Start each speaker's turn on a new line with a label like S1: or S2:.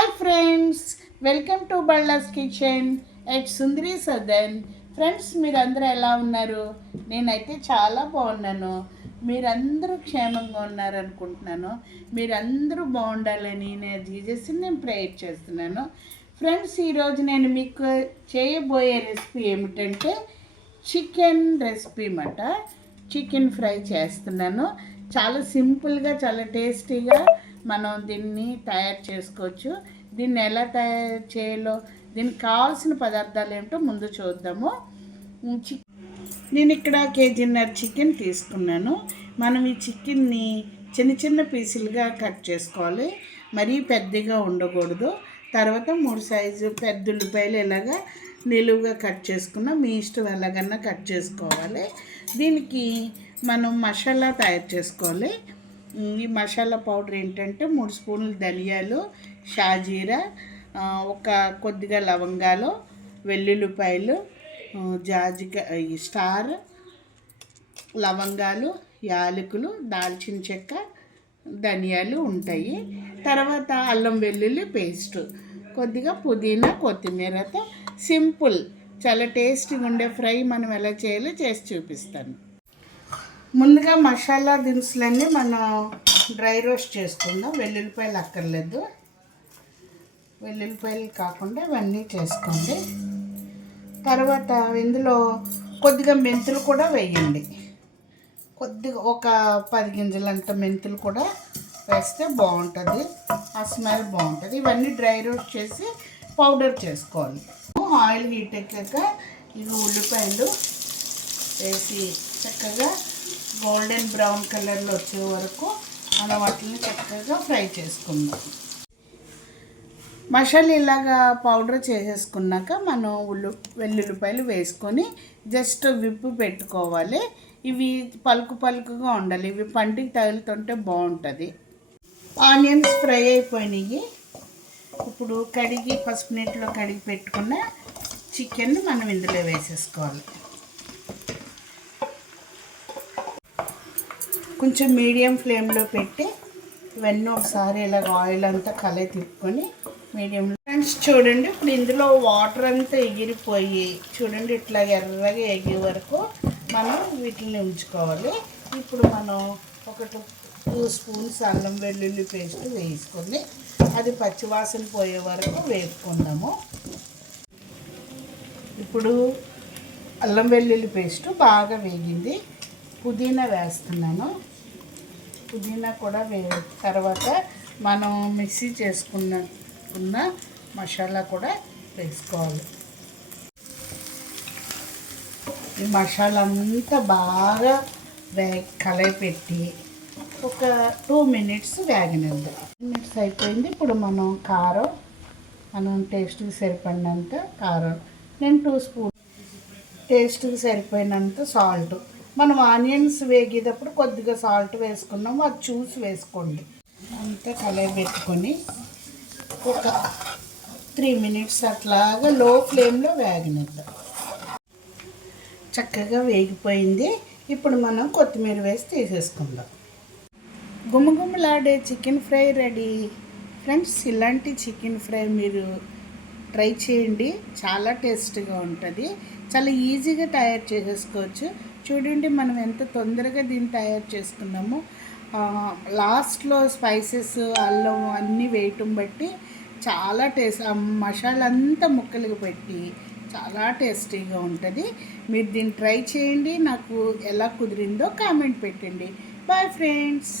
S1: Hi friends welcome to Balla's kitchen at Sundari Sadan friends మీరందరూ ఎలా ఉన్నారు? నేనైతే చాలా బాగున్నాను. మీరందరూ క్షేమంగా ఉన్నారు అనుకుంటున్నాను మీరందరూ బాగుండాలని నేను జీజస్ని నేను ప్రేయర్ చేస్తున్నాను. ఫ్రెండ్స్ ఈరోజు నేను మీకు చేయబోయే రెసిపీ ఏమిటంటే చికెన్ రెసిపీ అన్నమాట. చికెన్ ఫ్రై చేస్తున్నాను. చాలా సింపుల్గా చాలా టేస్టీగా మనం దీన్ని తయారు చేసుకోవచ్చు. దీన్ని ఎలా తయారు చేయాలో దీనికి కావాల్సిన పదార్థాలు ఏమిటో ముందు చూద్దాము. చి నేను ఇక్కడ కేజీన్నర చికెన్ తీసుకున్నాను. మనం ఈ చికెన్ని చిన్న చిన్న పీసులుగా కట్ చేసుకోవాలి. మరీ పెద్దగా ఉండకూడదు. తర్వాత మూడు సైజు పెద్ద ఉల్లిపాయలు ఇలాగా నిలువుగా కట్ చేసుకున్న మీ ఇష్టం ఎలాగన్నా కట్ చేసుకోవాలి. దీనికి మనం మసాలా తయారు చేసుకోవాలి. ఈ మసాలా పౌడర్ ఏంటంటే మూడు స్పూన్లు ధనియాలు షాజీరా ఒక కొద్దిగా లవంగాలు వెల్లుల్లిపాయలు జాజికాయ జాజిక ఈ స్టార్ లవంగాలు యాలకులు దాల్చిన చెక్క ధనియాలు ఉంటాయి. తర్వాత అల్లం వెల్లుల్లి పేస్ట్. కొద్దిగా పుదీనా కొత్తిమీరతో సింపుల్ చాలా టేస్టీగా ఉండే ఫ్రై మనం ఎలా చేయాలో చేసి చూపిస్తాను. ముందుగా మసాలా దినుసులన్నీ మనం డ్రై రోస్ట్ చేసుకుందాం. వెల్లుల్లిపాయలు అక్కర్లేదు. వెల్లుల్లిపాయలు కాకుండా ఇవన్నీ చేసుకోండి. తర్వాత ఇందులో కొద్దిగా మెంతులు కూడా వేయండి. కొద్దిగా ఒక పది గింజలంత మెంతులు కూడా వేస్తే బాగుంటుంది. ఆ స్మెల్ బాగుంటుంది. ఇవన్నీ డ్రై రోస్ట్ చేసి పౌడర్ చేసుకోవాలి. ఆయిల్ హీట్ ఎక్కాక ఇవి ఉల్లిపాయలు వేసి చక్కగా గోల్డెన్ బ్రౌన్ కలర్లో వచ్చే వరకు మనం వాటిని చక్కగా ఫ్రై చేసుకుందాం. మసాలా ఇలాగా పౌడర్ చేసేసుకున్నాక మనం ఉల్లి వెల్లుల్లిపాయలు వేసుకొని జస్ట్ విప్పు పెట్టుకోవాలి. ఇవి పలుకు పలుకుగా ఉండాలి. ఇవి పంటికి తగులుతుంటే బాగుంటుంది. ఆనియన్స్ ఫ్రై అయిపోయినాయి. ఇప్పుడు కడిగి పసుపు నీటిలో కడిగి పెట్టుకున్న చికెన్ మనం ఇందులో వేసేసుకోవాలి. కొంచెం మీడియం ఫ్లేమ్లో పెట్టి ఇవన్నీ ఒకసారి ఇలాగ ఆయిల్ అంతా కలయి తిప్పుకొని మీడియం ఫ్రెండ్స్ చూడండి. ఇప్పుడు ఇందులో వాటర్ అంతా ఎగిరిపోయి చూడండి ఇట్లా ఎర్రగా ఎగే వరకు మనం వీటిని ఉంచుకోవాలి. ఇప్పుడు మనం ఒక టూ స్పూన్స్ అల్లం వెల్లుల్లి పేస్ట్ వేసుకొని అది పచ్చివాసన పోయే వరకు వేపుకుందాము. ఇప్పుడు అల్లం వెల్లుల్లి పేస్ట్ బాగా వేగింది. పుదీనా వేస్తున్నాను. పుదీనా కూడా వే తర్వాత మనం మిక్సీ చేసుకున్న ఉన్న మసాలా కూడా వేసుకోవాలి. ఈ మసాలా అంతా బాగా వే కలయపెట్టి ఒక టూ మినిట్స్ వేగనిద్దాం. మినిట్స్ అయిపోయింది. ఇప్పుడు మనం కారం మనం టేస్ట్కి సరిపడినంత కారం నేను టూ స్పూన్ టేస్ట్కి సరిపోయినంత సాల్ట్ మనం ఆనియన్స్ వేగేటప్పుడు కొద్దిగా సాల్ట్ వేసుకున్నాము అది చూసి వేసుకోండి. అంతా కలర్ పెట్టుకొని ఒక త్రీ మినిట్స్ అట్లాగా లో ఫ్లేమ్లో వేగనిద్దాం. చక్కగా వేగిపోయింది. ఇప్పుడు మనం కొత్తిమీర వేసి తీసేసుకుందాం. గుమగుమలాడే చికెన్ ఫ్రై రెడీ. ఫ్రెండ్స్ ఇలాంటి చికెన్ ఫ్రై మీరు ట్రై చేయండి. చాలా టేస్ట్గా ఉంటుంది. చాలా ఈజీగా తయారు చేసేసుకోవచ్చు. చూడండి మనం ఎంత తొందరగా దీన్ని తయారు చేసుకున్నాము. లాస్ట్లో స్పైసెస్ అల్లం అన్నీ వేయటం బట్టి చాలా టేస్ట్ ఆ మసాలా అంతా ముక్కలుగా పెట్టి చాలా టేస్టీగా ఉంటుంది. మీరు దీన్ని ట్రై చేయండి నాకు ఎలా కుదిరిందో కామెంట్ పెట్టండి. Bye friends.